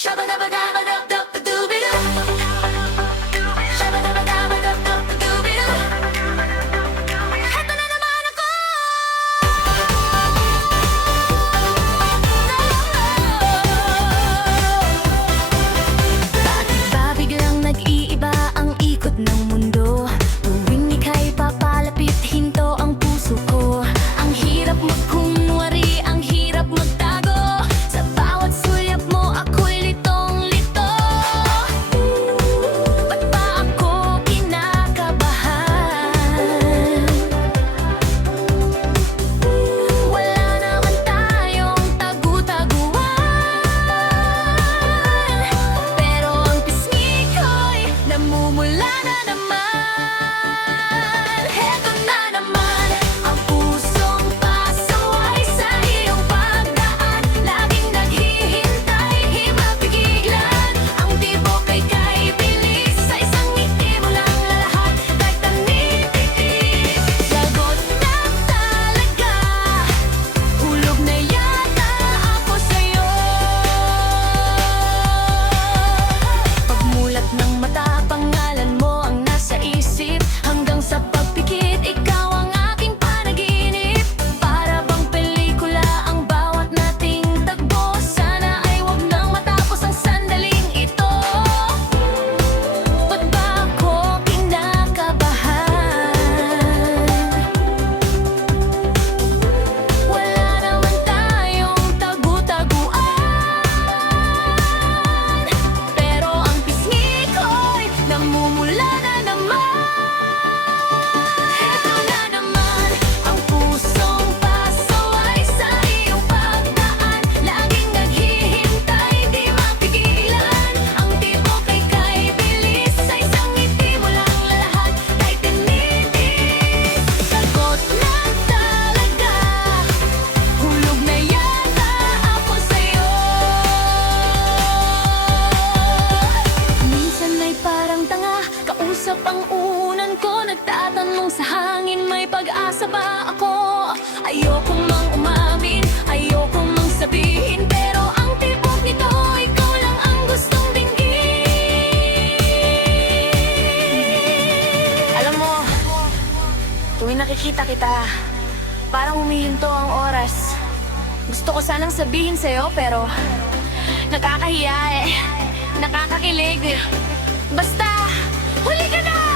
Heto na naman ako. Bakit ba biglang nag-iiba ang ikot ng mundo? Tuwing ika'y papalapit, hinto ang puso ko. Ang hirap magkunwari, ang hirap magtago. Sa bawat sulyap mo, ako'y litong-lito. Ba't ba ako kinakabahan? Wala naman tayong tagu-taguan, pero ang pisngi ko'y namumula na naman. Heto na naman, ang pusong pasaway sa iyong pagdaan. Laging naghihintay, di mapigilan. Ang tibok ay kaibilis, sa isang ngiti mo lang lahat. Kahit tanititig, lagot na talaga. Hulog na yata ako sa'yo. Pagmulat ng mata, pangalan mo ang nasa isip. Hanggang sa pagpikit, ikaw ang aking panaginip. Para bang pelikula ang bawat nating tagpo. Sana ay wag nang matapos ang sandaling ito. Ba't ba ako kinakabahan? Wala naman tayong tagu-taguan, pero ang pisngi ko'y namumula na naman. Heto na naman, ang pusong pasaway sa iyong pagdaan. Laging naghihintay, di mapigilan. Ang tibok ay kaibilis, sa isang ngiti mo lang lahat. Kahit tinitig, sagot na talaga. Hulog na yata ako sa'yo. Minsan ay parang tanga, kausap ang unan ko. Nagtatanong sa hangin, may pag-asa ba ako? Ayoko mang umamin, ayoko mang sabihin, pero ang tibok nito, ikaw lang ang gustong dinggin. Alam mo, tuwing nakikita kita, parang humihinto ang oras. Gusto ko sanang sabihin sa'yo, pero nakakahiya eh. Nakakakilig. Basta, huli ka na!